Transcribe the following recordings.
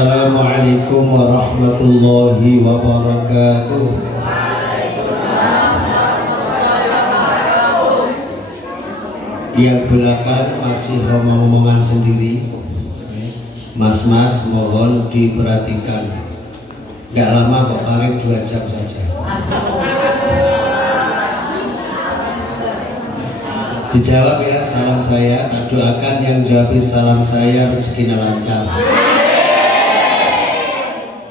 Assalamualaikum warahmatullahi wabarakatuh. Yang belakang masih ngomong-ngomongan sendiri. Mas-mas mohon diperhatikan. Gak lama kok, paling 2 jam saja. Dijawab ya salam saya, tak doakan yang jawab salam saya rezekinya lancar.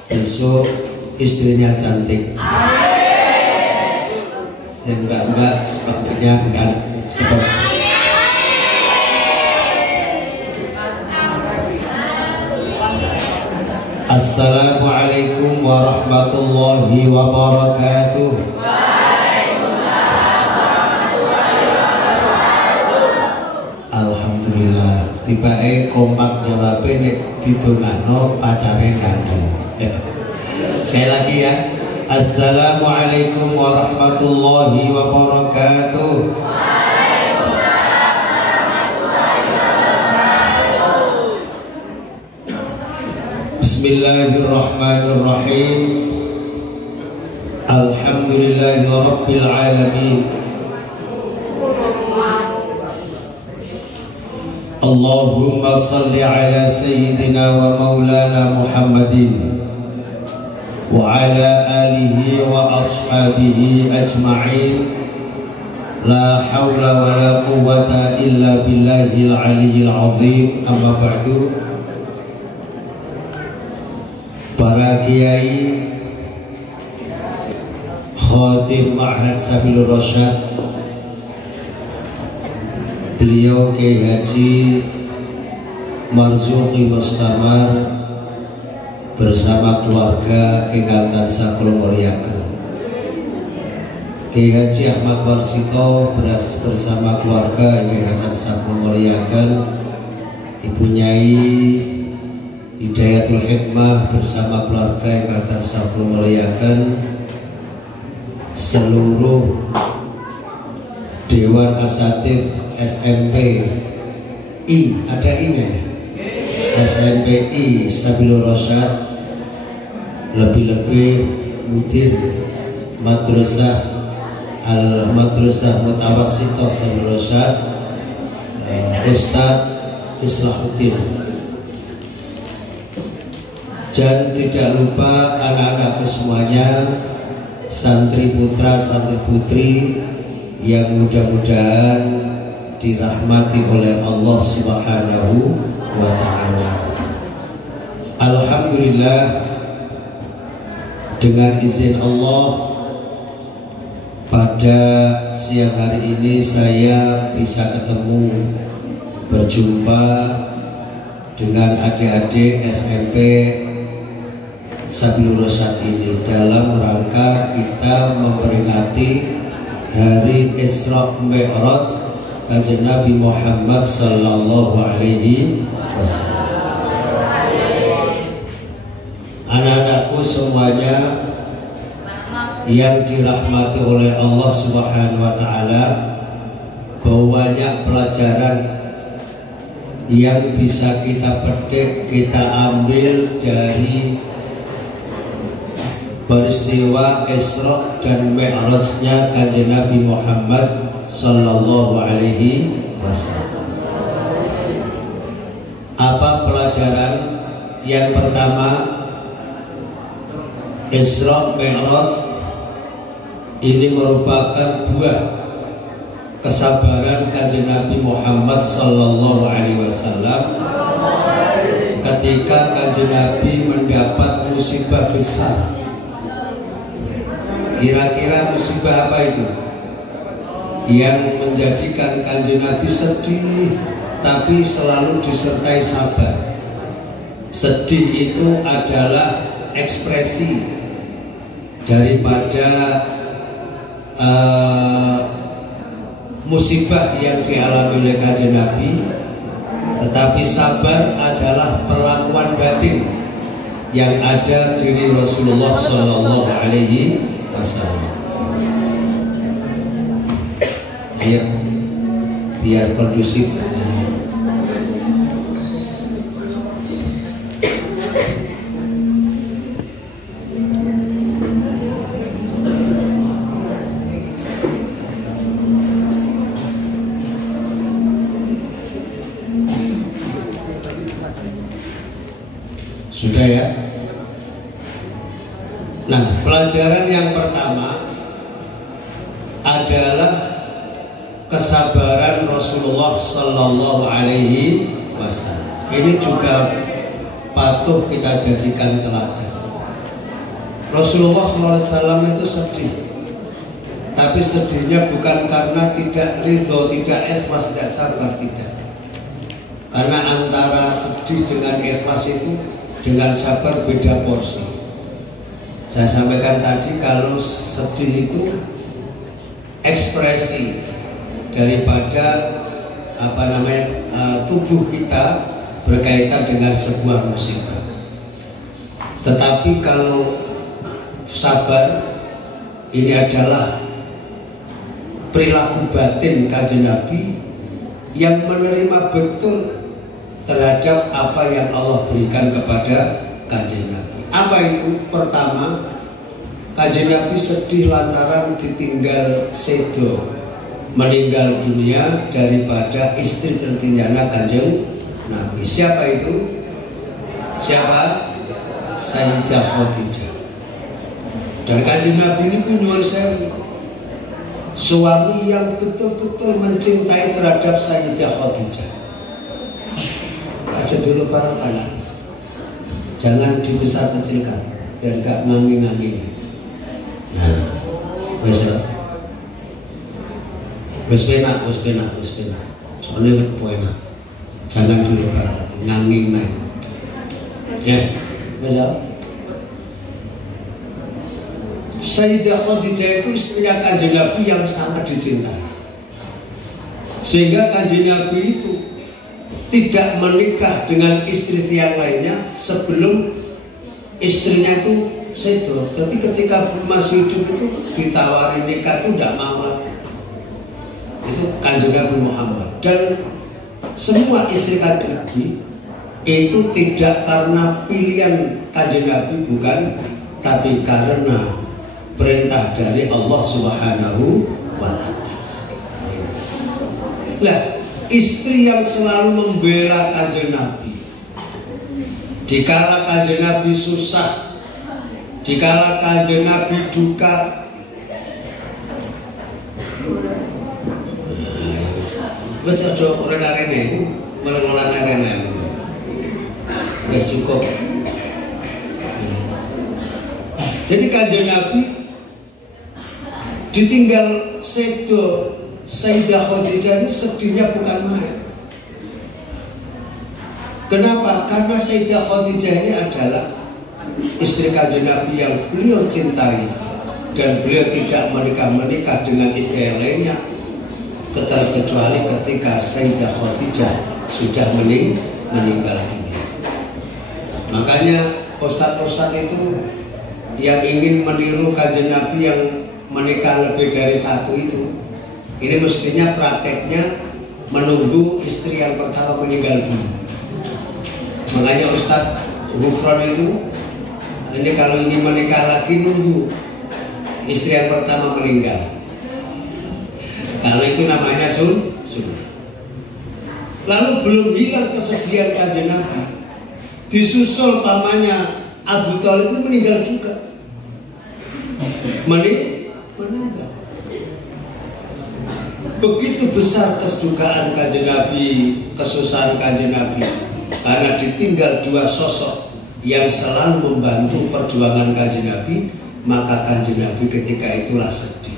Besok istrinya cantik. Enggak, sepertinya enggak. Assalamualaikum warahmatullahi wabarakatuh. Alhamdulillah, tiba-tiba kompak jawabnya nek didongakno pacare ganteng. Sekali lagi ya. Assalamualaikum warahmatullahi wabarakatuh. Bismillahirrahmanirrahim. Alhamdulillahi rabbil alamin. Allahumma salli ala sayyidina wa maulana Muhammadin wa ala alihi wa ashabihi ajma'in. La hawla wa la quwwata illa billahil aliyyil azim. Amma ba'du. Para kiai, khatib Ma'had Sabilur Rasyad, beliau Kiai Haji Marzuki Mustamar bersama keluarga ingkang tansah kula mulyakaken. Kiai Haji Ahmad Warsito bersama keluarga ingkang tansah kula mulyakaken. Ibu Nyai Hidayatul Hikmah bersama keluarga ingkang tansah kula mulyakaken. Seluruh Dewan Asatidz SMP I, ada I-nya ya? SMPI Sabilur Rasyad, lebih-lebih mudir Madrasah Al-Madrasah Mutawassithah Sabilur Rasyad, Ustadz Islahuddin. Dan tidak lupa anak-anakku semuanya, santri putra, santri putri yang mudah-mudahan dirahmati oleh Allah Subhanahu wa ta'ala. Alhamdulillah, dengan izin Allah pada siang hari ini saya bisa ketemu, berjumpa dengan adik-adik SMP Sabilur Rasyad ini dalam rangka kita memperingati Hari Isra Mi'raj Kanjeng Nabi Muhammad sallallahu alaihi wasallam. Anak-anakku semuanya yang dirahmati oleh Allah Subhanahu wa taala, banyak pelajaran yang bisa kita petik, kita ambil dari peristiwa Isra dan Mi'rajnya Kanjeng Nabi Muhammad sallallahu alaihi wasallam. Apa pelajaran? Yang pertama, Isra Mi'raj ini merupakan buah kesabaran Kanjeng Nabi Muhammad sallallahu alaihi wasallam ketika Kanjeng Nabi mendapat musibah besar. Kira-kira musibah apa itu yang menjadikan Kanjeng Nabi sedih tapi selalu disertai sabar? Sedih itu adalah ekspresi daripada musibah yang dialami oleh Kanjeng Nabi, tetapi sabar adalah perlakuan batin yang ada diri Rasulullah Sallallahu Alaihi Wasallam. Ayo, biar kondusif. Nah, pelajaran yang pertama adalah kesabaran Rasulullah Sallallahu Alaihi Wasallam. Ini juga patut kita jadikan teladan. Rasulullah Sallallahu Alaihi Wasallam itu sedih, tapi sedihnya bukan karena tidak ridho, tidak ikhlas, tidak sabar, tidak. Karena antara sedih dengan ikhlas itu, dengan sabar beda porsi. Saya sampaikan tadi kalau sedih itu ekspresi daripada tubuh kita berkaitan dengan sebuah musibah. Tetapi kalau sabar ini adalah perilaku batin Kanjeng Nabi yang menerima betul terhadap apa yang Allah berikan kepada Kanjeng Nabi. Apa itu? Pertama, Kanjeng Nabi sedih lantaran ditinggal sedo, meninggal dunia daripada istri tertinggalnya Kanjeng Nabi. Siapa itu? Siapa? Sayyidah Khadijah. Dan Kanjeng Nabi ini nyuwun sewu, suami yang betul-betul mencintai terhadap Sayyidah Khadijah. Aja dulu para anak, jangan dibesar kecilkan biar gak ngangin-ngangin. Nah, wes penak. Soalnya penak. Jangan dilebar, ngangin naik. Ya, wes. Sayyidah Khadijah itu istrinya Kanjeng Nabi yang sangat dicintai. Sehingga Kanjeng Nabi itu tidak menikah dengan istri yang lainnya sebelum istrinya itu sedo. Jadi ketika masih hidup itu ditawari nikah itu tidak mau lagi. Itu Kanjeng Nabi Muhammad. Dan semua istri Kanjeng Nabi itu tidak karena pilihan Kanjeng Nabi, bukan, tapi karena perintah dari Allah Subhanahu wa Ta'ala. Nah, istri yang selalu membela Kanjeng Nabi dikala Kanjeng Nabi susah, dikala Kanjeng Nabi duka. Wes aja rene-rene, meleng-meleng. Udah cukup. Jadi Kanjeng Nabi ditinggal sedo Sayyidah Khadijah ini sedihnya bukan main. Kenapa? Karena Sayyidah Khadijah ini adalah istri Kanjeng Nabi yang beliau cintai, dan beliau tidak menikah dengan istri yang lainnya kecuali ketika Sayyidah Khadijah sudah meninggal dunia. Makanya ustadz-ustadz itu yang ingin meniru Kanjeng Nabi yang menikah lebih dari satu itu, ini mestinya prakteknya menunggu istri yang pertama meninggal dulu. Makanya Ustadz Gufron itu, ini kalau ingin menikah lagi nunggu istri yang pertama meninggal. Kalau itu namanya sunnah. Lalu belum hilang kesedihan Kanjeng Nabi, disusul pamannya Abu Thalib itu meninggal juga. Meninggal. Begitu besar kesukaan Kanjeng Nabi, kesusahan Kanjeng Nabi, karena ditinggal dua sosok yang selalu membantu perjuangan Kanjeng Nabi, maka Kanjeng Nabi ketika itulah sedih.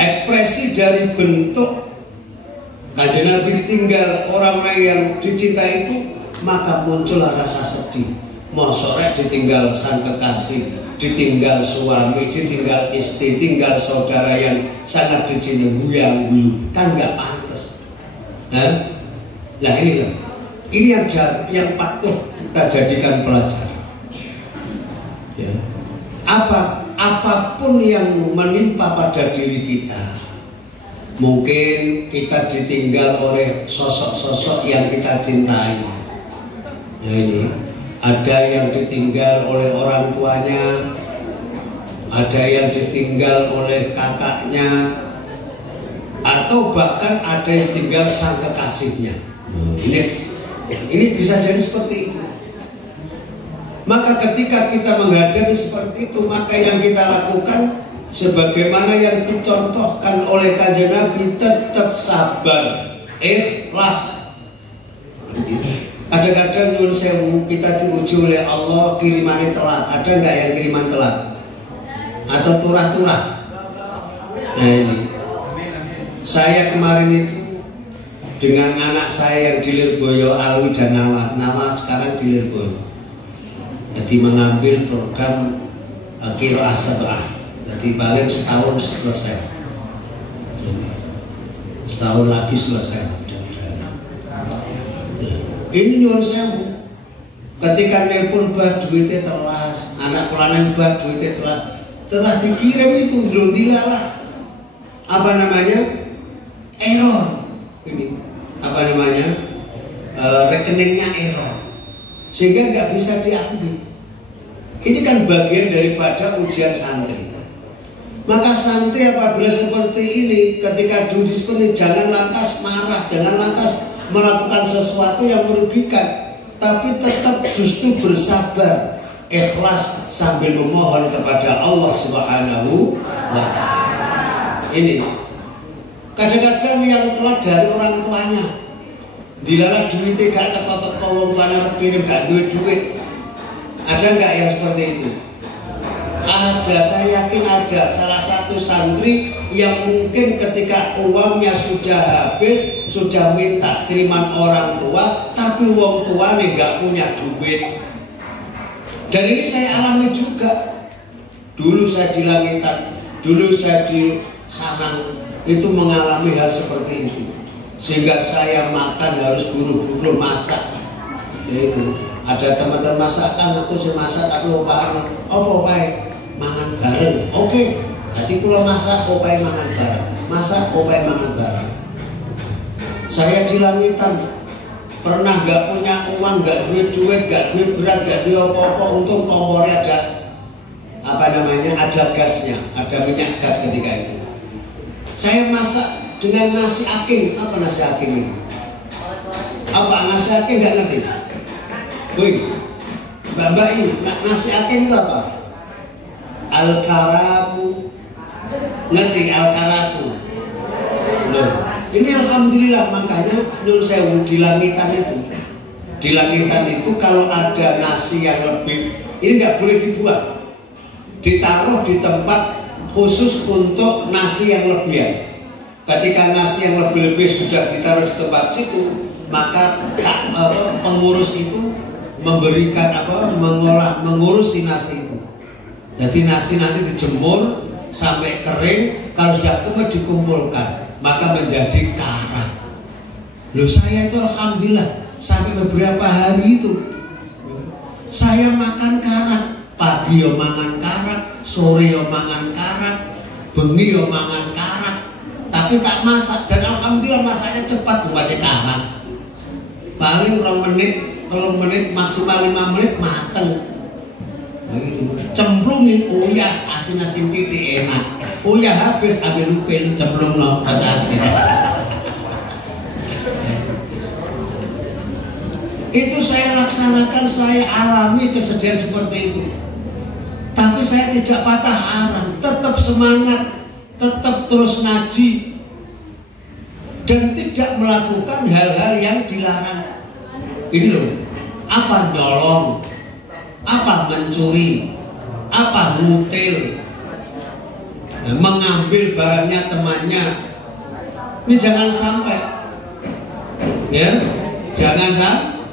Ekspresi dari bentuk Kanjeng Nabi ditinggal orang-orang yang dicintai itu, maka muncullah rasa sedih. Mosok ditinggal sang kekasih, ditinggal suami, ditinggal istri, tinggal saudara yang sangat dicintai, guyang-guyu, kan nggak pantas. Nah ini yang patut kita jadikan pelajaran. Ya. Apapun yang menimpa pada diri kita, mungkin kita ditinggal oleh sosok-sosok yang kita cintai. Ya, ini ada yang ditinggal oleh orang tuanya, ada yang ditinggal oleh kakaknya, atau bahkan ada yang tinggal sang kekasihnya. Ini bisa jadi seperti itu. Maka ketika kita menghadapi seperti itu, maka yang kita lakukan sebagaimana yang dicontohkan oleh Kanjeng Nabi, tetap sabar, ikhlas. Kadang-kadang nyuwun sewu kita diuji oleh Allah kirimannya telat. Ada nggak yang kiriman telat? Atau turah-turah? Nah ini, saya kemarin itu dengan anak saya yang di Lirboyo, Alwi dan Nama sekarang di Lirboyo. Jadi mengambil program Qiraah Sab'ah. Jadi paling setahun selesai. Setahun lagi selesai. Ini nyuwun sewu. Ketika nelpon bah duitnya telas, anak pelanen bah duitnya telah dikirim itu belum dilalah. Apa namanya? Error. Ini apa namanya? Rekeningnya error. Sehingga nggak bisa diambil. Ini kan bagian daripada ujian santri. Maka santri apabila seperti ini, ketika duduk seperti ini, jangan lantas marah, jangan lantas melakukan sesuatu yang merugikan, tapi tetap justru bersabar, ikhlas sambil memohon kepada Allah Subhanahu wa Ta'ala. Ini kadang-kadang yang telat dari orang tuanya, dilalah duitnya gak ketok-ketok, wong tuanya kirim gak duit. Ada nggak yang seperti itu? Ada, saya yakin ada. Salah satu santri yang mungkin ketika uangnya sudah habis, sudah minta kiriman orang tua, tapi wong tua nih nggak punya duit. Dan ini saya alami juga. Dulu saya di Langitan, dulu saya di Sanang, itu mengalami hal seperti itu. Sehingga saya makan harus buru-buru masak. Itu ada teman-teman masakan, aku semasak tapi opae mangan bareng. Oke. Jadi kalau masak opae mangan bareng. Masak opae mangan bareng. Saya di Langitan pernah gak punya uang, gak duit, gak duit beras, gak duit apa-apa. Untung kompornya ada apa namanya? Ada gasnya, ada minyak gas ketika itu. Saya masak dengan nasi aking. Apa nasi aking ini? Apa nasi aking gak ngerti? Wih, Mbak ini, nasi aking itu apa? Al-karaku. Ngerti al-karaku? Loh, ini alhamdulillah, makanya Nun Sewu di Langitan itu. Di Langitan itu kalau ada nasi yang lebih, ini nggak boleh dibuang. Ditaruh di tempat khusus untuk nasi yang lebihan. Ketika nasi yang lebih-lebih sudah ditaruh di tempat situ, maka pengurus itu memberikan mengurusi nasi itu. Jadi nasi nanti dijemur sampai kering, kalau sudah kering dikumpulkan, maka menjadi karak. Loh, saya itu alhamdulillah sampai beberapa hari itu saya makan karak. Pagi yo mangan karak, sore yo mangan karak, bengi yo mangan karak. Tapi tak masak, dan alhamdulillah masaknya cepat buatnya karak. Paling 2 menit, 3 menit, maksimal 5 menit mateng. Begitu. Cemplungin uyah, asin-asin titik enak. Uyah habis, ambil lupin, cemplung no, bahasa asin. Itu saya laksanakan, saya alami kesedihan seperti itu. Tapi saya tidak patah arang, tetap semangat, tetap terus ngaji, dan tidak melakukan hal-hal yang dilarang. Ini loh, apa nyolong, apa mencuri, apa ngutil, mengambil barangnya temannya. Ini jangan sampai, ya, jangan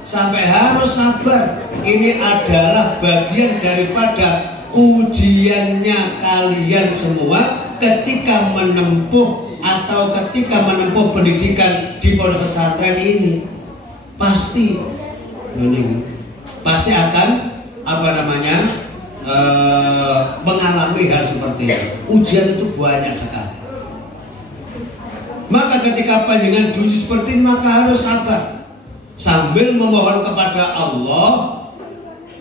sampai, harus sabar. Ini adalah bagian daripada ujiannya kalian semua ketika menempuh atau ketika menempuh pendidikan di pondok pesantren ini. Pasti akan mengalami hal seperti itu. Ujian itu banyak sekali. Maka ketika panjenengan diuji seperti ini, maka harus sabar sambil memohon kepada Allah,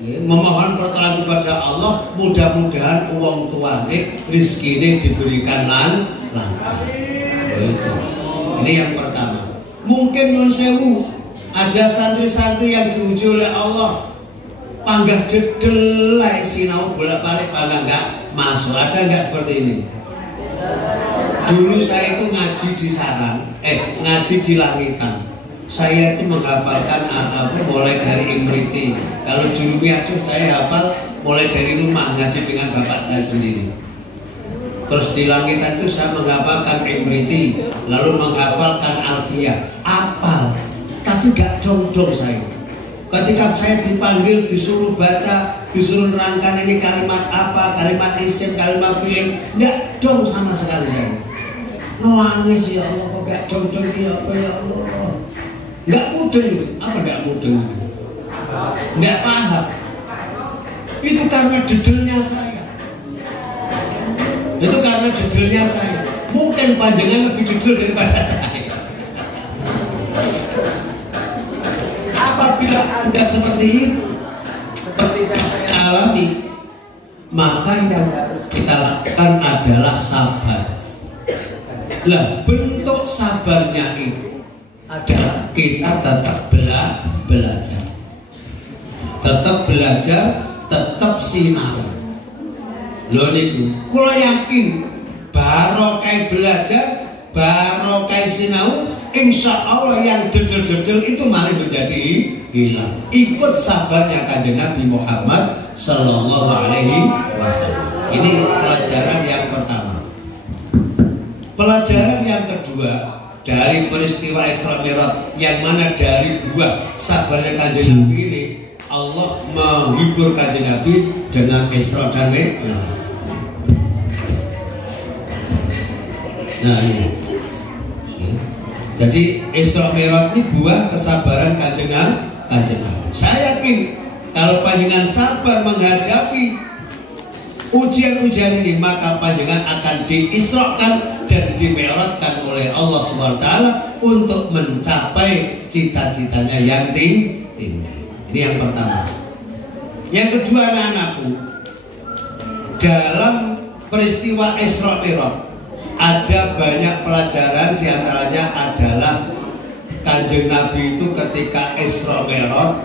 memohon pertolongan kepada Allah. Mudah-mudahan uang tuane rizkine diberikan lancar. Ini yang pertama. Mungkin Nun Sewu ada santri-santri yang diuji oleh Allah, panggah dedelai sinau bolak-balik panggah enggak masuk. Ada enggak seperti ini? Dulu saya itu ngaji di sarang, ngaji di langitan. Saya itu menghafalkan mulai dari Imriti. Kalau juru mi'acuh saya hafal mulai dari rumah ngaji dengan bapak saya sendiri. Terus di langitan itu saya menghafalkan Imriti, lalu menghafalkan Alfiyah, apal, tapi gak dong-dong saya. Ketika saya dipanggil, disuruh baca, disuruh nerangkan ini kalimat apa, kalimat isim, kalimat fi'il, gak dong sama sekali saya. Nangis, ya Allah, kok gak dong-dong ya apa ya Allah. Gak mudeng itu, apa gak mudeng itu? Gak paham. Itu karena dedelnya saya. Itu karena dedelnya saya. Mungkin panjangan lebih dedel daripada saya. Apabila Anda seperti itu, seperti yang saya alami, maka yang kita lakukan adalah sabar. Lah, bentuk sabarnya itu adalah kita tetap belajar. Tetap belajar, tetap sinau. Lho niku, kula yakin barokah belajar, barokah sinau, insya Allah yang dedel-dedel itu malah menjadi hilang. Ikut sabarnya Kanjeng Nabi Muhammad Sallallahu Alaihi Wasallam. Ini pelajaran yang pertama. Pelajaran yang kedua dari peristiwa Isra Mi'raj, yang mana dari buah sabarnya Kanjeng Nabi ini Allah menghibur Kanjeng Nabi dengan Isra dan Mi'raj. Nah ini. Jadi Isra Mi'raj ini buah kesabaran Kanjeng Nabi. Saya yakin kalau panjenengan sabar menghadapi ujian-ujian ini, maka panjenengan akan diisrakan dan dimi'rajkan oleh Allah SWT untuk mencapai cita-citanya yang tinggi. Ini yang pertama. Yang kedua, anak-anakku, dalam peristiwa Isra Mi'raj ada banyak pelajaran, diantaranya adalah Kanjeng Nabi itu ketika Isra Mi'raj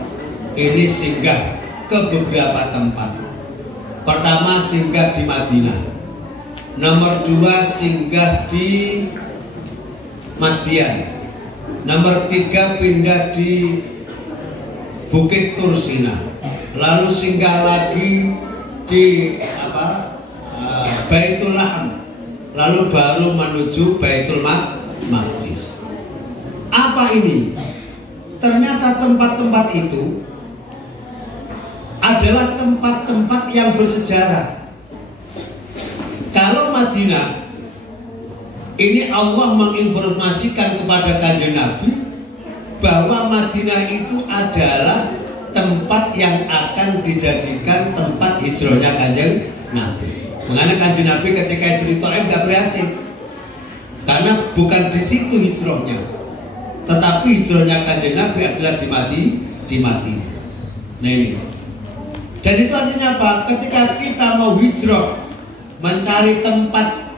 ini singgah ke beberapa tempat. Pertama singgah di Madinah, nomor 2 singgah di Madian, nomor 3 pindah di Bukit Tursina, lalu singgah lagi di Baitul Lahm, lalu baru menuju Baitul Maqdis. Apa ini? Ternyata tempat-tempat itu adalah tempat-tempat yang bersejarah. Kalau Madinah ini Allah menginformasikan kepada Kanjeng Nabi bahwa Madinah itu adalah tempat yang akan dijadikan tempat hijrahnya Kanjeng Nabi. Mengenai Kanjeng Nabi ketika hijrah Thaif nggak berhasil, karena bukan di situ hijrahnya, tetapi hijrahnya Kanjeng Nabi adalah di Madinah. Nah ini. Dan itu artinya apa? Ketika kita mau hijrah, mencari tempat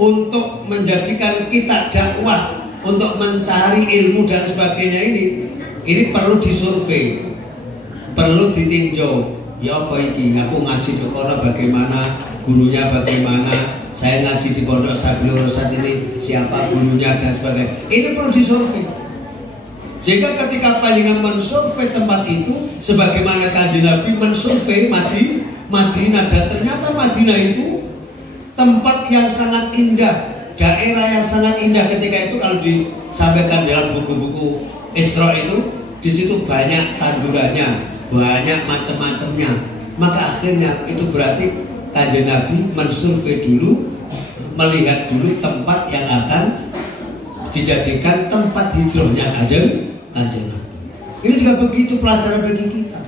untuk menjadikan kita dakwah, untuk mencari ilmu dan sebagainya, ini perlu disurvei, perlu ditinjau. Ya apa ini? Aku ngaji di kono bagaimana, gurunya bagaimana, saya ngaji di Pondok Sabil Rosat ini siapa gurunya dan sebagainya. Ini perlu disurvei. Sehingga ketika panjenengan mensurvei tempat itu, sebagaimana Kanjeng Nabi mensurvei Madinah, dan ternyata Madinah itu tempat yang sangat indah, daerah yang sangat indah. Ketika itu kalau disampaikan dalam buku-buku Isra itu, di situ banyak tandurannya, banyak macam-macamnya. Maka akhirnya itu berarti Kanjeng Nabi mensurvei dulu, melihat dulu tempat yang akan dijadikan tempat hijrahnya Kanjeng Nabi. Ini juga begitu pelajaran bagi kita.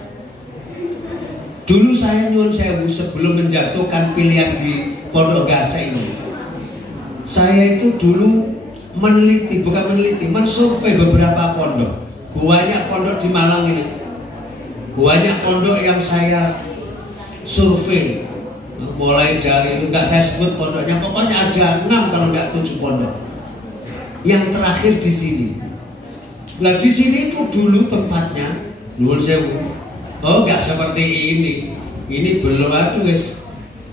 Dulu saya nyuwun sewu sebelum menjatuhkan pilihan di Pondok Gase ini, saya itu dulu mensurvei beberapa pondok. Banyak pondok di Malang ini, banyak pondok yang saya survei. Mulai dari, enggak saya sebut pondoknya, pokoknya ada 6 kalau enggak 7 pondok. Yang terakhir di sini. Nah di sini itu dulu tempatnya, nuwun sewu, Oh, nggak seperti ini. Ini belum, aduh guys.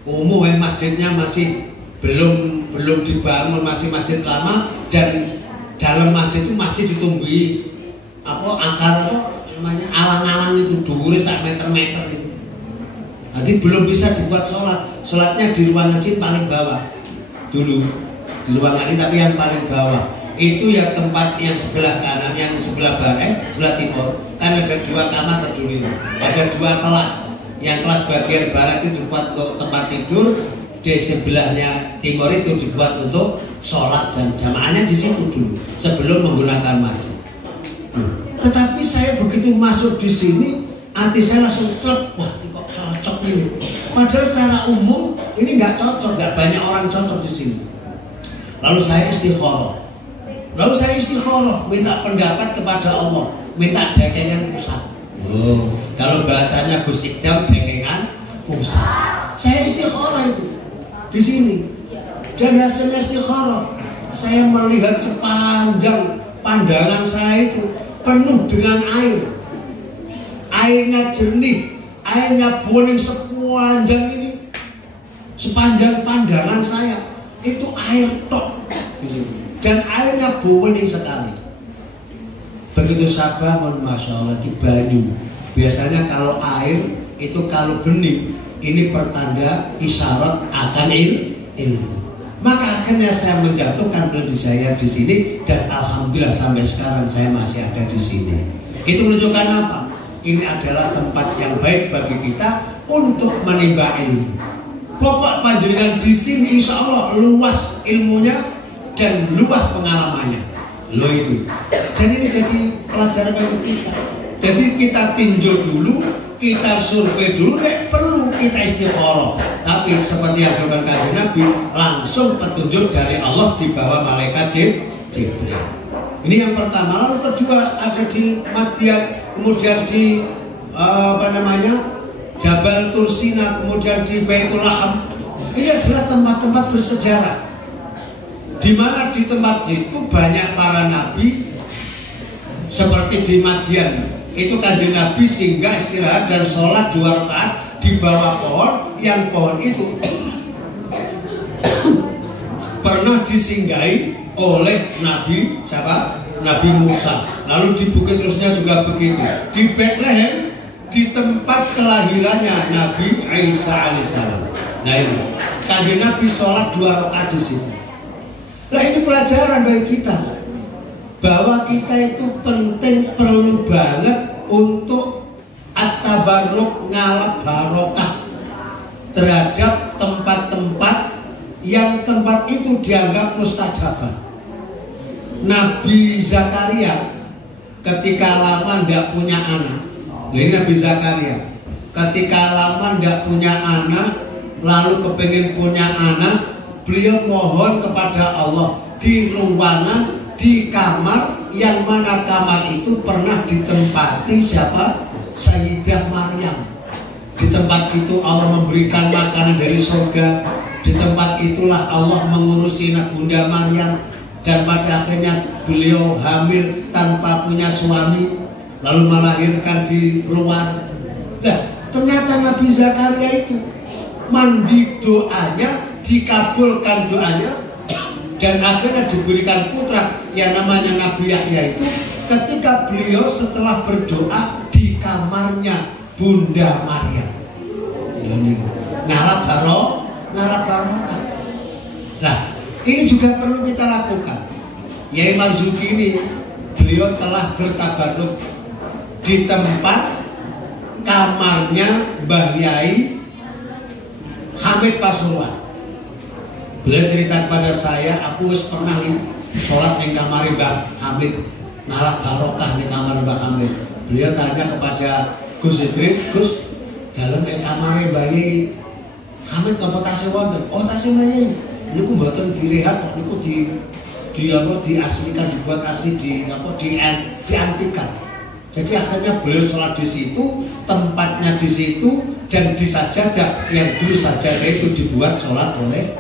Umum masjidnya masih belum dibangun, masih masjid lama, dan dalam masjid itu masih ditumbuhi akar namanya alang-alang itu, dhuwure sak meter-meter itu. Jadi belum bisa dibuat sholat. Sholatnya di ruang ngaji paling bawah dulu, di ruang ngaji tapi yang paling bawah. Itu ya tempat yang sebelah kanan, yang sebelah barat, sebelah timur. Kan ada 2 kamar terdiri, ada 2 kelas. Yang kelas bagian barat itu dibuat untuk tempat tidur, di sebelahnya timur itu dibuat untuk sholat dan jamaahnya di situ dulu sebelum menggunakan masjid. Tetapi saya begitu masuk di sini, hati saya langsung klep, wah ini kok cocok ini. Padahal secara umum ini nggak cocok, nggak banyak orang cocok di sini. Lalu saya istikharah, minta pendapat kepada Allah, minta dekengan pusat. Oh, kalau bahasanya Gus Ikdam dekengan pusat. Saya istikharah itu di sini, dan hasilnya istikharah saya melihat sepanjang pandangan saya itu penuh dengan air. Airnya jernih, airnya bening sepanjang ini, sepanjang pandangan saya itu air tok di sini. Dan airnya bening sekali. Begitu saya bangun, masya Allah, di banyu. Biasanya kalau air itu kalau bening, ini pertanda isyarat akan ilmu. Maka akhirnya saya menjatuhkan pribadi saya di sini, dan alhamdulillah sampai sekarang saya masih ada di sini. Itu menunjukkan apa? Ini adalah tempat yang baik bagi kita untuk menimba ilmu. Pokok panjenengan di sini insya Allah luas ilmunya dan luas pengalamannya. Loh itu. Dan ini jadi pelajaran bagi kita. Jadi kita tinjau dulu, kita survei dulu, perlu kita istikharah. Tapi seperti yang dilakukan Kanjeng Nabi, langsung petunjuk dari Allah di bawah malaikat Jibril. Ini yang pertama. Lalu kedua ada di Madian, kemudian di Jabal Tursina, kemudian di Baitul Laham. Ini adalah tempat-tempat bersejarah, di mana di tempat itu banyak para nabi. Seperti di Madian itu Kanjeng Nabi singgah istirahat dan sholat 2 rakaat di bawah pohon, yang pohon itu pernah disinggahi oleh Nabi siapa? Nabi Musa. Lalu di Bukit Rusnya juga begitu. Di Bethlehem, di tempat kelahirannya Nabi Isa alaihissalam. Nah ini Kanjeng Nabi sholat 2 rakaat di situ. Nah ini pelajaran bagi kita, bahwa kita itu penting, perlu banget untuk at-tabarruk, ngalap barokah terhadap tempat-tempat yang tempat itu dianggap mustajabah. Nabi Zakaria ketika lama tidak punya anak. Ini Nabi Zakaria ketika lama tidak punya anak, lalu kepengen punya anak, beliau mohon kepada Allah di ruangan, di kamar, yang mana kamar itu pernah ditempati siapa? Sayyidah Maryam. Di tempat itu Allah memberikan makanan dari surga. Di tempat itulah Allah mengurusi Bunda Maryam, dan pada akhirnya beliau hamil tanpa punya suami, lalu melahirkan di luar. Nah, ternyata Nabi Zakaria itu mandi doanya, dikabulkan doanya, dan akhirnya diberikan putra yang namanya Nabi Yahya. Itu ketika beliau setelah berdoa di kamarnya Bunda Maryam. Ini ngalap barokah. Nah, ini juga perlu kita lakukan. Yai Marzuki ini beliau telah bertabaruk di tempat kamarnya Mbah Yai Hamid Pasuruan. Beliau cerita kepada saya, aku wis pernah nih sholat di kamar Mbah Hamid, ngalap barokah di kamar Mbah Hamid. Beliau tanya kepada Gus Idris, Gus, dalam kamar Mbah Yai Hamid apa tasih wonten? Oh tasih Yai. Niku mboten direhat, niku diaslikan, dibuat asli, diantikan. Jadi akhirnya beliau sholat di situ, tempatnya di situ, dan di sajadah yang dulu sajadah itu dibuat sholat oleh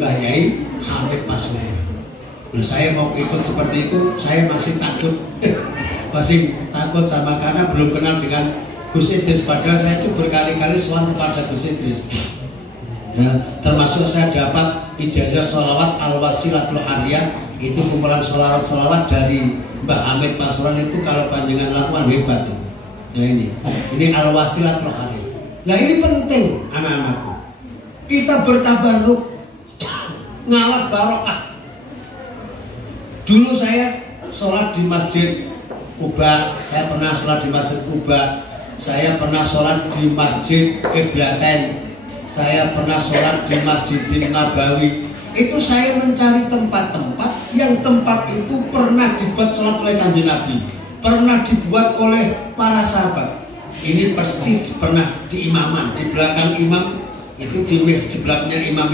Mbah Yai Hamid Pasuruan. Nah, saya mau ikut seperti itu, saya masih takut, masih takut sama, karena belum kenal dengan Gus Idris, padahal saya itu berkali-kali sowan kepada Gus Idris. Ya, termasuk saya dapat ijazah sholawat al-wasilatul ariyah, itu kumpulan sholawat dari Mbah Hamid Pasuruan itu kalau panjenengan lakukan hebat itu. Ya ini al-wasilatul ariyah. Nah ini penting anak-anakku. Kita bertabarruk ngalap barokah. Dulu saya sholat di Masjid Kuba, saya pernah sholat di Masjid Kuba, saya pernah sholat di Masjid Qiblatain, saya pernah sholat di Masjidin Nabawi. Itu saya mencari tempat-tempat yang tempat itu pernah dibuat sholat oleh Kanjeng Nabi, pernah dibuat oleh para sahabat. Ini pasti pernah di imaman, di belakang imam itu, di mihrabnya imam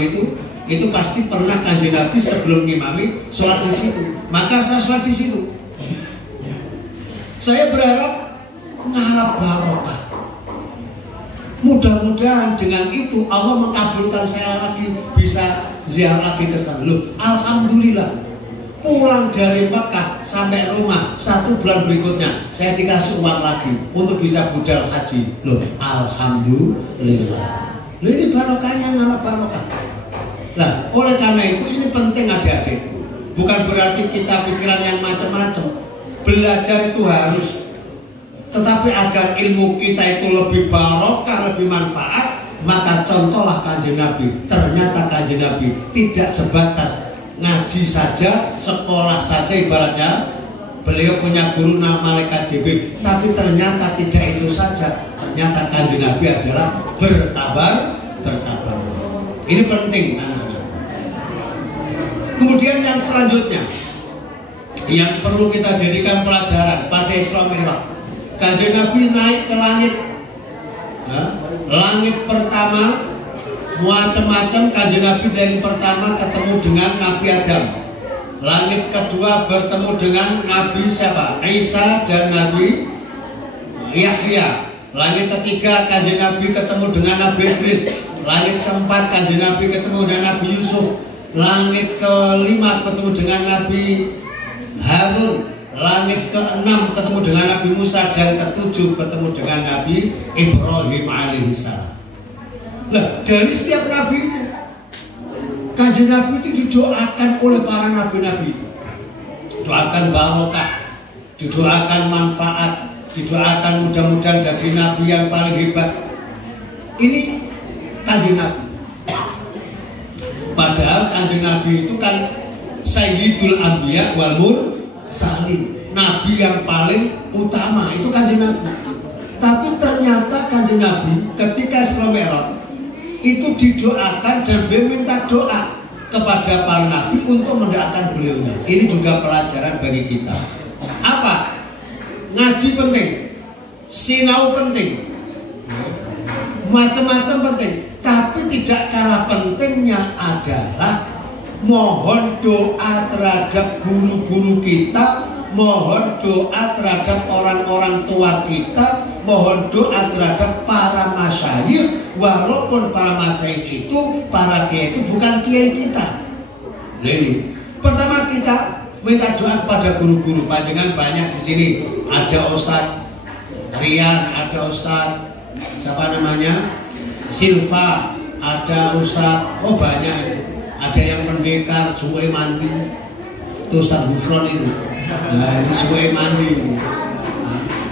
itu pasti pernah Kanjeng Nabi sebelum ngimami sholat di situ. Maka saya sholat di situ. Saya berharap ngalap barokah. Mudah-mudahan dengan itu Allah mengabulkan saya lagi, bisa ziarah lagi ke sana. Loh, alhamdulillah. Pulang dari Mekah sampai rumah 1 bulan berikutnya saya dikasih uang lagi untuk bisa budal haji. Loh, alhamdulillah. Loh, ini barokahnya ngalap barokah. Nah, oleh karena itu ini penting adik-adik. Bukan berarti kita pikiran yang macam-macam. Belajar itu harus, tetapi agar ilmu kita itu lebih barokah, lebih manfaat, maka contohlah Kanjeng Nabi. Ternyata Kanjeng Nabi tidak sebatas ngaji saja, sekolah saja ibaratnya. Beliau punya guru nama Malaikat Jibril, tapi ternyata tidak itu saja. Ternyata Kanjeng Nabi adalah bertabar. Ini penting anak-anak. Kemudian yang selanjutnya yang perlu kita jadikan pelajaran pada Isra Mi'raj, Kanjeng Nabi naik ke langit. Langit pertama macam-macam. Kanjeng Nabi yang pertama ketemu dengan Nabi Adam. Langit kedua bertemu dengan Nabi siapa? Isa dan Nabi Yahya. Langit ketiga Kanjeng Nabi ketemu dengan Nabi Idris. Langit keempat Kanjeng Nabi ketemu dengan Nabi Yusuf. Langit kelima ketemu dengan Nabi Harun. Langit ke-6 ketemu dengan Nabi Musa, dan ke-7 ketemu dengan Nabi Ibrahim alaihissalam. Nah, dari setiap nabi itu Kanjeng Nabi itu didoakan oleh para nabi-nabi itu. Doakan barokah, didoakan manfaat, didoakan mudah-mudahan jadi nabi yang paling hebat. Ini Kanjeng Nabi. Padahal Kanjeng Nabi itu kan Sayyidul Anbiya wal Mursalin, nabi yang paling utama itu Kanjeng Nabi. Tapi ternyata Kanjeng Nabi ketika Isra Mi'raj itu didoakan dan meminta doa kepada para nabi untuk mendoakan beliaunya. Ini juga pelajaran bagi kita. Apa? Ngaji penting, sinau penting, macam-macam penting. Tapi tidak kalah pentingnya adalah mohon doa terhadap guru-guru kita, mohon doa terhadap orang-orang tua kita, mohon doa terhadap para masyayikh, walaupun para masyayikh itu, para kiai itu bukan kiai kita. Nah ini, pertama kita minta doa kepada guru-guru. Panjenengan banyak di sini. Ada Ustadz Rian, ada Ustadz siapa namanya, Silva, ada Ustadz, oh banyak. Ada yang pendekar suwe mandi, itu Ustadz Gufron itu. Nah ini suwe mandi.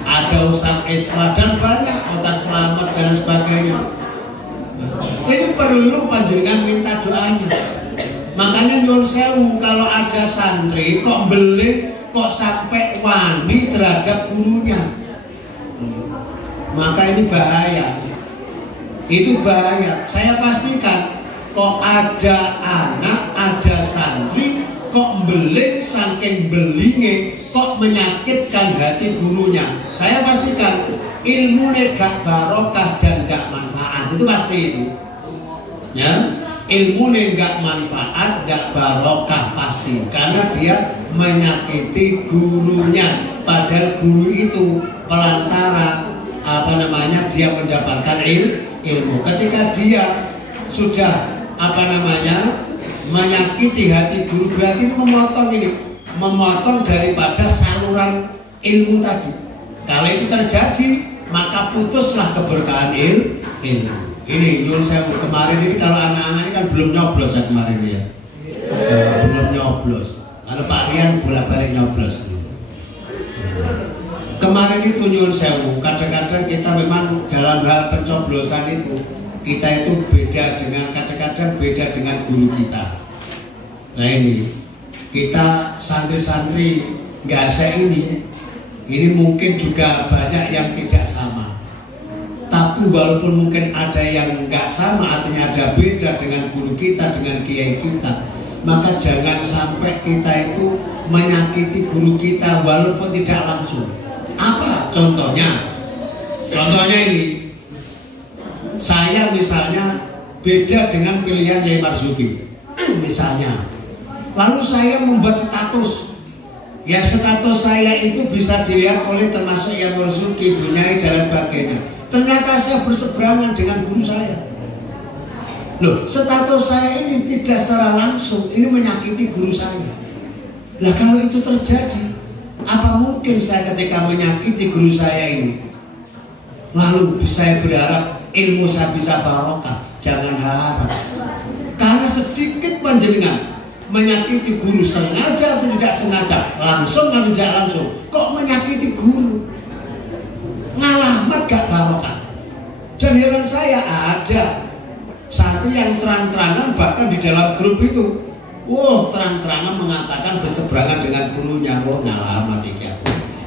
Ada Ustadz Esra dan banyak, Ustadz Selamat dan sebagainya. Ini perlu panjenengan minta doanya. Makanya nyuwun sewu, kalau ada santri kok belik, kok sampai wani terhadap gurunya, maka ini bahaya. Itu bahaya. Saya pastikan kok ada anak, ada santri kok belik saking belinge, kok menyakitkan hati gurunya, saya pastikan ilmunya gak barokah dan gak manfaat. Itu pasti itu. Ya, ilmunya gak manfaat, gak barokah pasti, karena dia menyakiti gurunya. Padahal guru itu pelantara dia mendapatkan ilmu. Ketika dia sudah menyakiti hati guru, berarti memotong daripada saluran ilmu tadi. Kalau itu terjadi, maka putuslah keberkahan ilmu. Ini nyuwun sewu, kemarin ini kalau anak-anak ini kan belum nyoblos ya kemarin ya. Belum nyoblos. Kalau Pak Rian bolak-balik nyoblos. Kemarin itu nyuwun sewu, kadang-kadang kita memang dalam hal pencoblosan itu kita itu beda dengan, kadang-kadang beda dengan guru kita. Nah ini kita santri-santri Gase ini mungkin juga banyak yang tidak sama. Tapi walaupun mungkin ada yang nggak sama, artinya ada beda dengan guru kita, dengan kiai kita, maka jangan sampai kita itu menyakiti guru kita walaupun tidak langsung. Apa contohnya? Contohnya ini, saya misalnya beda dengan pilihan Yai Marzuki misalnya, lalu saya membuat status, ya status saya itu bisa dilihat oleh termasuk Yai Marzuki, Bunyai dan sebagainya. Ternyata saya berseberangan dengan guru saya. Loh, status saya ini tidak secara langsung ini menyakiti guru saya. Nah kalau itu terjadi, apa mungkin saya ketika menyakiti guru saya ini lalu saya berharap ilmu saya bisa barokah? Jangan harap. Karena sedikit panjenengan menyakiti guru, sengaja atau tidak sengaja, langsung atau tidak langsung, kok menyakiti guru, ngalamat gak barokah. Dan heran saya, ada santri yang terang-terangan bahkan di dalam grup itu, terang-terangan mengatakan berseberangan dengan gurunya. Ngalamat iki.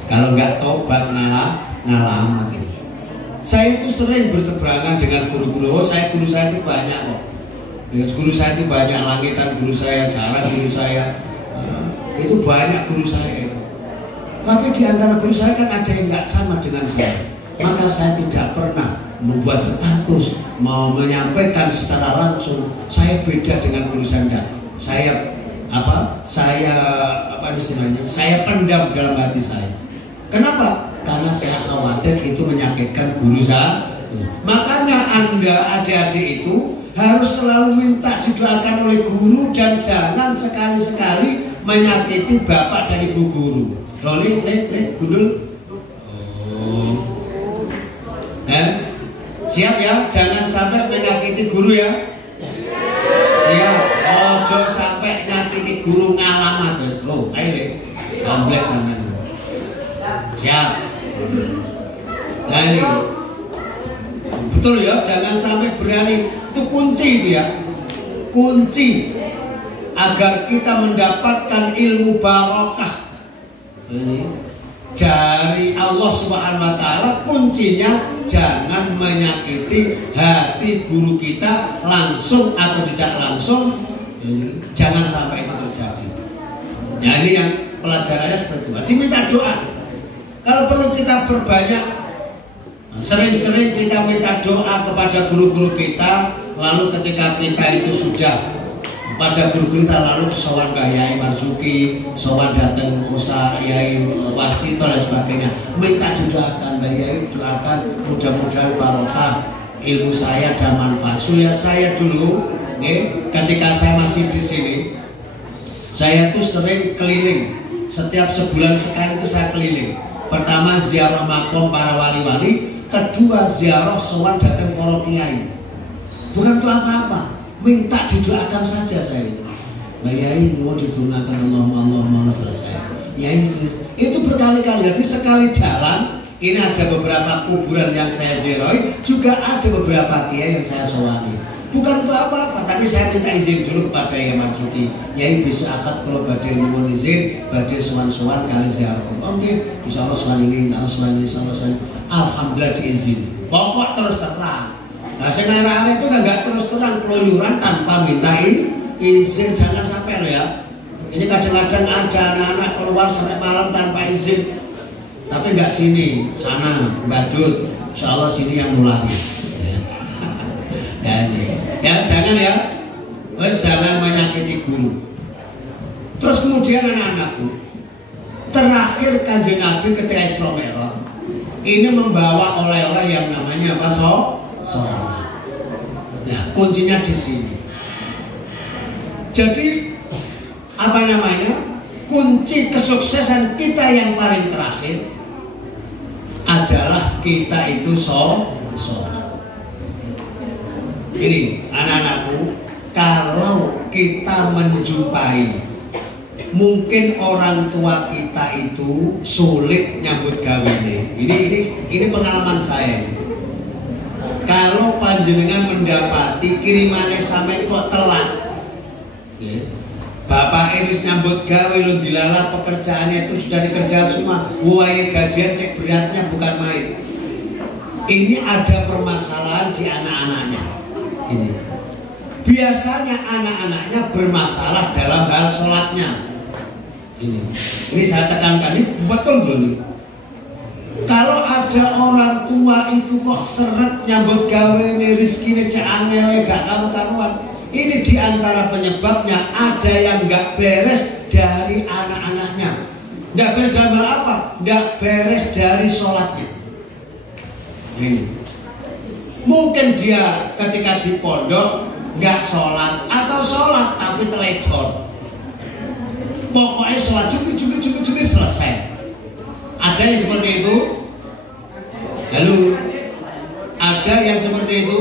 Kalau nggak tobat ngalamat ini. Saya itu sering berseberangan dengan guru-guru. Guru saya itu banyak kok. Guru saya itu banyak, Langitan guru saya, Sarah guru saya, itu banyak guru saya. Tapi di antara guru saya kan ada yang nggak sama dengan saya. Maka saya tidak pernah membuat status mau menyampaikan secara langsung saya beda dengan guru saya. Saya pendam dalam hati saya. Kenapa? Karena saya khawatir itu menyakitkan guru saya. Makanya Anda adik-adik itu harus selalu minta didoakan oleh guru dan jangan sekali-sekali menyakiti bapak dan ibu guru. Gundul. Siap ya, jangan sampai menyakiti guru ya. Siap. Ojo sampai nyakiti guru ngalamat. Ayo deh, samblek sama ini. Siap. Nah ini betul ya, jangan sampai berani. Itu kunci dia. Kunci agar kita mendapatkan ilmu barokah ini dari Allah Subhanahu wa Ta'ala. Kuncinya jangan menyakiti hati guru kita langsung atau tidak langsung. Jangan sampai itu terjadi. Nah ini yang pelajarannya seperti itu. Diminta doa. Kalau perlu kita perbanyak, sering-sering kita minta doa kepada guru-guru kita. Lalu ketika kita itu sudah pada guru kita, lalu sowan Mbah Yai Marzuki, sowan datang Usa Yai Warsito dan sebagainya, minta didoakan, Mbah Yai doakan mudah-mudahan barokah ilmu saya dan manfaat. Saya dulu, ketika saya masih di sini, saya tuh sering keliling. Setiap sebulan sekali itu saya keliling. Pertama ziarah makom para wali-wali, kedua ziarah sowan datang para kiai. Bukan untuk apa-apa, minta didoakan saja saya itu. Mbak Yai mau didoakan Allah selesai. Yai itu berkali-kali. Jadi sekali jalan, ini ada beberapa kuburan yang saya ziarahi, juga ada beberapa kiai yang saya sowani. Bukan untuk apa-apa, tapi saya minta izin dulu kepada Yai Marzuki. Yai bisa akad kalau badai mohon izin, badai sowan-sowan kali ziarah. Oke, insya Allah sowan ini, insya Allah sowan. Alhamdulillah diizin. Pokok terus terang. Nah, sekarang itu nggak terus terang keluyuran tanpa minta izin, jangan sampai loh ya. Ini kadang-kadang ada anak-anak keluar sampai malam tanpa izin, tapi nggak sini, sana, badut. Insya Allah sini yang nulari. Ya jangan ya, jangan menyakiti guru. Terus kemudian anak-anakku, terakhir Kanjeng Nabi ketika Isra Mi'raj ini membawa oleh-oleh yang namanya apa? Sholat. Nah, kuncinya di sini. Jadi apa namanya? Kunci kesuksesan kita yang paling terakhir adalah kita itu sholat. Ini anak-anakku, kalau kita menjumpai mungkin orang tua kita itu sulit nyambut gawe ini pengalaman saya. Kalau panjenengan mendapati kirimannya sampai kok telat, bapak ini nyambut gawe lo dilalah pekerjaannya itu sudah dikerjakan semua, wae gajian cek beratnya bukan main. Ini ada permasalahan di anak-anaknya. Ini biasanya anak-anaknya bermasalah dalam hal sholatnya. Ini saya tekankan, ini betul loh nih. Kalau ada orang tua itu kok seret nyambut gawe nih rizkine cek angel gak karu-karuan. Ini diantara penyebabnya ada yang gak beres dari anak-anaknya. Gak beres dalam hal apa? Gak beres dari sholatnya. Ini mungkin dia ketika di pondok gak sholat atau sholat tapi teledor. Pokoknya sholat cukup selesai. Ada yang seperti itu? Halo? Ada yang seperti itu?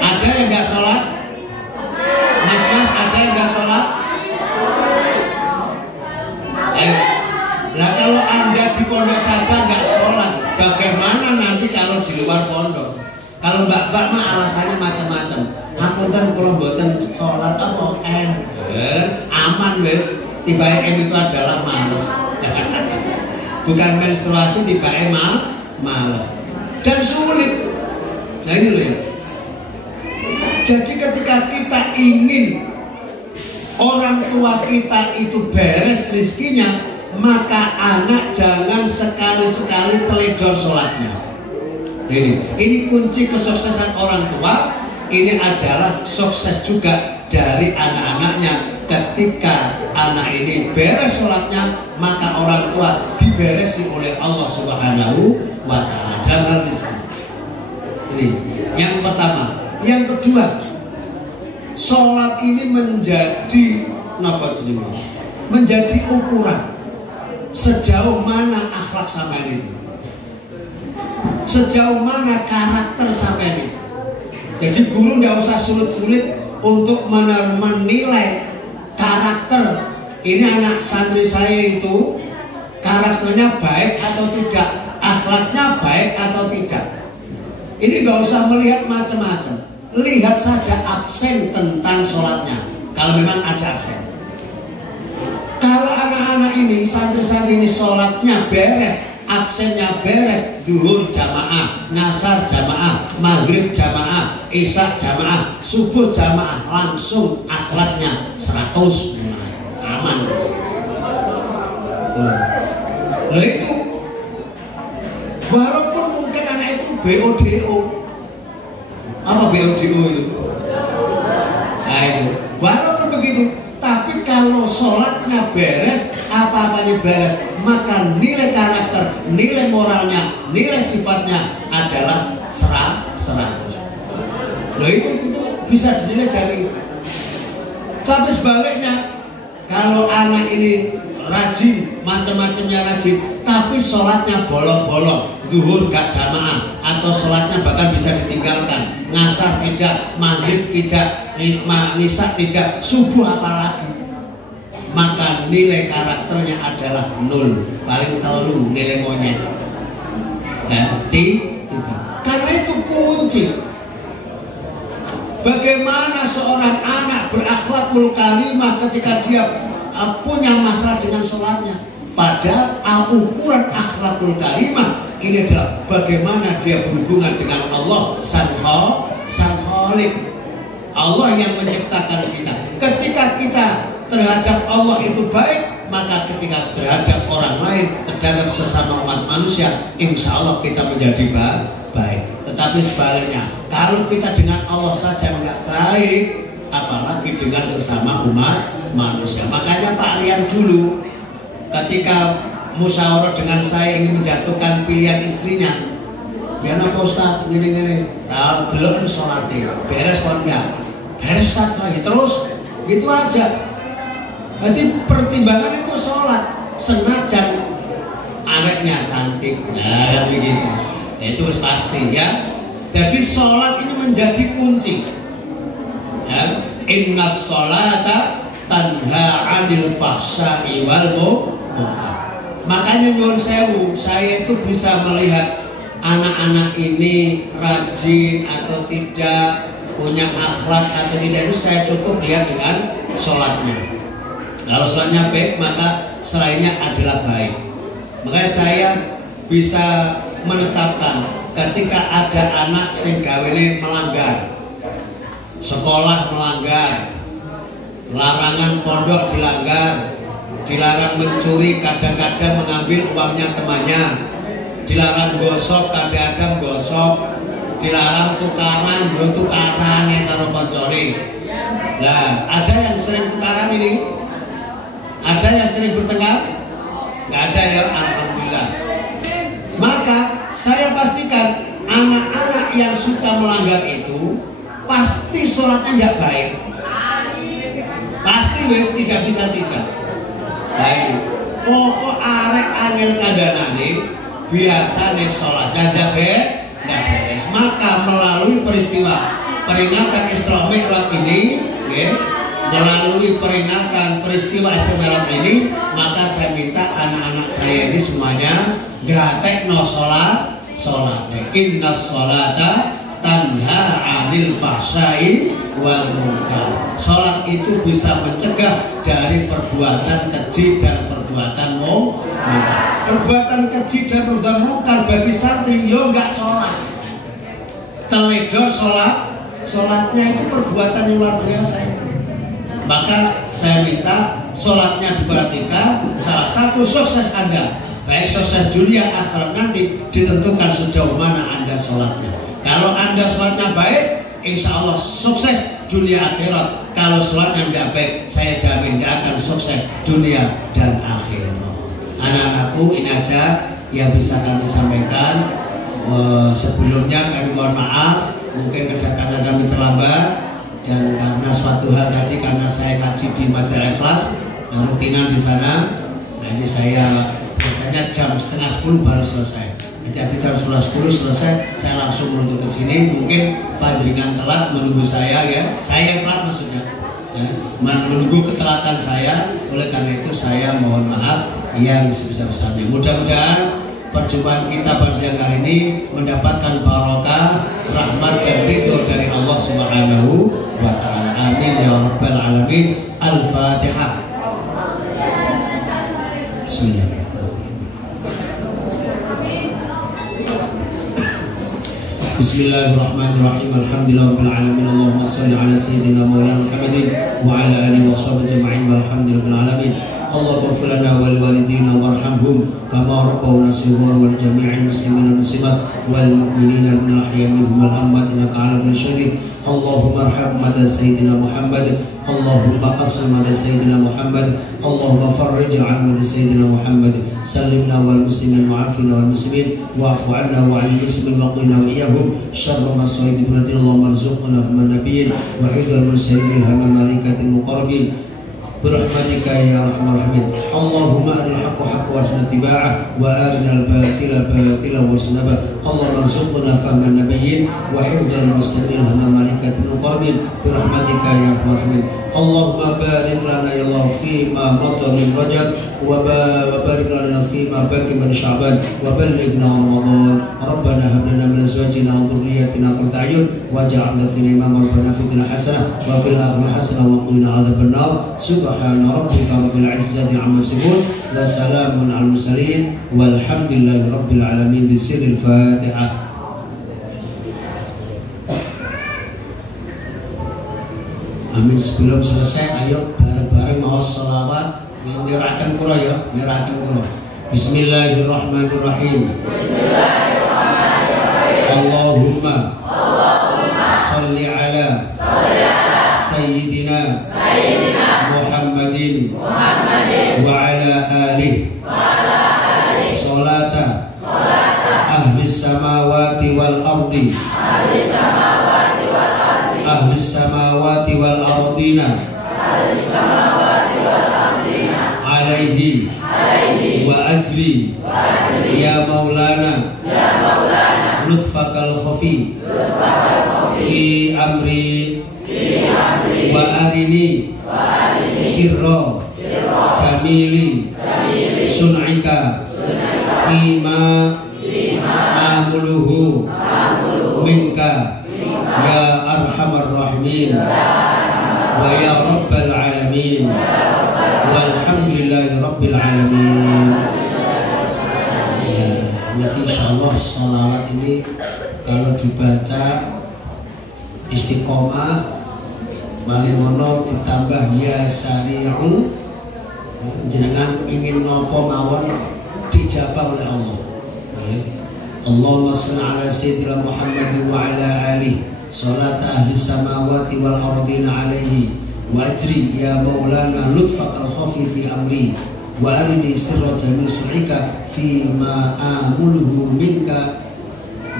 Ada yang nggak sholat? Mas, ada yang nggak sholat? Nah kalau Anda di pondok saja nggak sholat, bagaimana nanti kalau di luar pondok? Kalau mbak-mbak mah alasannya macam-macam. Apunten kalau mboten sholat apa aman wes. Tiba-tiba itu adalah malas. Bukan menstruasi, tiba-tiba malas dan sulit. Nah ini loh ya. Jadi ketika kita ingin orang tua kita itu beres rizkinya, maka anak jangan sekali-sekali teledor sholatnya. Ini kunci kesuksesan orang tua. Ini adalah sukses juga dari anak-anaknya. Ketika anak ini beres sholatnya, maka orang tua diberesi oleh Allah Subhanahu wa Ta'ala. Jangan rezeki. Ini yang pertama. Yang kedua, sholat ini menjadi ukuran sejauh mana akhlak sampean ini, sejauh mana karakter sampean ini. Jadi guru nggak usah sulit-sulit untuk menilai karakter ini anak santri saya itu karakternya baik atau tidak, akhlaknya baik atau tidak. Ini nggak usah melihat macam-macam, lihat saja absen tentang sholatnya. Kalau memang ada absen, kalau anak-anak ini santri-santri ini sholatnya beres, absennya beres, zuhur jamaah, ngasar jamaah, maghrib jamaah, isya jamaah, subuh jamaah, langsung akhlaknya 100 aman. Loh itu walaupun mungkin anak itu BODO. Apa BODO itu? Nah itu walaupun begitu, tapi kalau sholatnya beres, apa-apanya beres, maka nilai karakter, nilai moralnya, nilai sifatnya adalah serah. Loh itu bisa dinilai dari itu. Tapi sebaliknya, kalau anak ini rajin, macam-macamnya rajin, tapi sholatnya bolong-bolong, zuhur gak jamaah, atau sholatnya bahkan bisa ditinggalkan, ngasar tidak, maghrib tidak, isya tidak, subuh apalagi, maka nilai karakternya adalah 0, paling telu nilai monyet. Karena itu kunci. Bagaimana seorang anak berakhlakul karimah ketika dia punya masalah dengan sholatnya? Padahal ukuran akhlakul karimah ini adalah bagaimana dia berhubungan dengan Allah Sang Khalik, Allah yang menciptakan kita. Ketika kita terhadap Allah itu baik, maka ketika terhadap orang lain, terhadap sesama umat manusia, insya Allah kita menjadi baik. Tetapi sebaliknya, kalau kita dengan Allah saja nggak baik, apalagi dengan sesama umat manusia. Makanya Pak Rian dulu ketika musyawarah dengan saya ingin menjatuhkan pilihan istrinya, ya Pak Ustadz gini-gini, tahu belum sholatnya beres pokoknya, beres Ustadz lagi terus gitu aja. Jadi pertimbangan itu sholat, senajan anaknya cantik. Nah, begitu. Nah, itu pasti ya. Jadi sholat ini menjadi kunci. Ya. Inna sholata tanha 'anil fahsya'i wal munkar. Makanya nyuwun sewu, saya itu bisa melihat anak-anak ini rajin atau tidak, punya akhlak atau tidak, itu saya cukup lihat dengan sholatnya. Kalau sholatnya baik, maka selainnya adalah baik. Makanya saya bisa menetapkan ketika ada anak sing gawene melanggar, sekolah melanggar, larangan pondok dilanggar, dilarang mencuri, kadang-kadang mengambil uangnya temannya, dilarang gosok, kadang-kadang gosok, dilarang tukaran, tukaran yang karo koncone. Nah, ada yang sering tukaran ini? Ada yang sering bertengkar? Nggak ada ya, alhamdulillah. Maka saya pastikan anak-anak yang suka melanggar itu pasti sholatnya nggak baik. Pasti wes tidak bisa tidak. Baik, pokok arek angel kandhanane biasane sholatnya ndak beres. Maka melalui peristiwa peringatan Isra Mi'raj ini, melalui peringatan peristiwa Isra Mi'raj ini, maka saya minta anak-anak saya ini semuanya gatekno sholat. Inna sholata tanha 'anil fahsya'i wal munkar. Sholat itu bisa mencegah dari perbuatan keji dan perbuatan munkar. Perbuatan keji dan perbuatan munkar bagi santri yo enggak sholat. Teledor sholatnya itu perbuatan yang luar biasa. Maka saya minta sholatnya diperhatikan. Salah satu sukses Anda, baik sukses dunia akhirat nanti, ditentukan sejauh mana Anda sholatnya. Kalau Anda sholatnya baik, insya Allah sukses dunia akhirat. Kalau sholatnya tidak baik, saya jamin tidak akan sukses dunia dan akhirat. Anak-anakku, ini aja yang bisa kami sampaikan. Sebelumnya kami mohon maaf, mungkin kedatangan kami terlambat, dan karena suatu hal tadi, karena saya kaji di Majalah Ikhlas, rutinan di sana. Nah, ini saya biasanya jam 9:30 baru selesai. Jadi jam 11:10 selesai, saya langsung menuju ke sini. Mungkin panjenengan telat menunggu saya ya. Saya yang telat maksudnya. Ya, menunggu ketelatan saya. Oleh karena itu saya mohon maaf yang sebesar-besarnya. Mudah-mudahan perjumpaan kita pada siang hari ini mendapatkan barokah, rahmat dan ridho dari Allah Subhanahu wa taala. Amin ya rabbal alamin. Al-Fatihah. Bismillahirrahmanirrahim. Bismillahirrahmanirrahim. Alhamdulillahirabbil alamin. Allahumma shalli ala sayyidina Maulana Muhammadin wa ala alihi wa sahbihi ajma'in. Walhamdulillahil alamin. Allahumma ighfir lana wa liwalidina warhamhum kama rabbawna shighara wa li jami'il muslimina wal muslimat wal mu'minina wal ahya'i minhum wal amwat innaka 'ala kulli syai'in. Allahumma arham mada sayyidina Muhammad. Allahumma qassim mada sayyidina Muhammad. Allahumma farrij 'an mada sayyidina Muhammad. Sallimna wal muslimin wa 'afina wal muslimin wa'fu 'anna wa 'anil muslimin wa qina wa iyyahum syarra ma sa'id bi Allahumma arzuqna min nabiyyin wa 'idal mursalin ilhaman malaikatil muqarrabin برحمتك يا ارحم الراحمين. اللهم ارنا الحق حقا وارزقنا اتباعه وارنا الباطل باطلا وارزقنا اجتنابه. اللهم ارزقنا فهم النبيين وحفظ المرسلين هم ملائكة المقربين برحمتك يا ارحم الراحمين. اللهم بارك لنا يا الله فيما مضى من رجب وبارك لنا فيما بقي من شعبان وبلغنا رمضان. ربنا هب لنا من ازواجنا وذرياتنا قرة اعين واجعلنا للمتقين اماما. ربنا في الدنيا حسنه وفي الاخره حسنه وقنا عذاب النار. سبحان ربك رب العزة عما يصفون وسلام على المرسلين والحمد لله رب العالمين. بسر الفاتحة. Amin. Sebelum selesai, ayo bareng-bareng mau sholawat. Nyerakan kula ya, nyerakan kula. Bismillahirrahmanirrahim. Allahumma salli ala Sayyidina Muhammadin wa ala alihi salata ahli samawati wal ardi ahli samawati wal ardina alaihi wa ajri ya maulana lutfakal khafi fi amri wa arini sirra jamili sun'ika fima amuluhu minka ya arhamar rahimin wa ya rabbal alamin walhamdulillahi rabbil alamin. Nanti insyaallah salawat ini kalau dibaca istiqomah malimono ditambah ya syari'u, jenengan ingin nopo mawon dijabah oleh Allah. Allahumma shalli ala sayyidina Muhammad wa ala alihi salat ahli samawati wal ardina alaihi wa ajri ya maulana lutfakal khafi fi amri wa arini sirra jamil su'ika fi ma amuluhu minka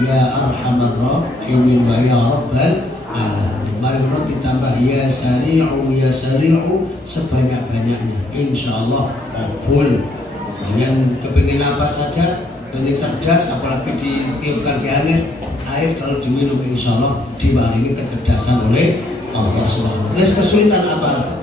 ya arhamar rahimin wa ya rabbal alamin. Mari kita ditambah ya syari'u sebanyak-banyaknya, insyaallah kabul. Dengan kepingin apa saja, penting cerdas, apalagi ditiupkan di air kalau diminum insyaallah dibarengi kecerdasan oleh Allah SWT. Kesulitan apa?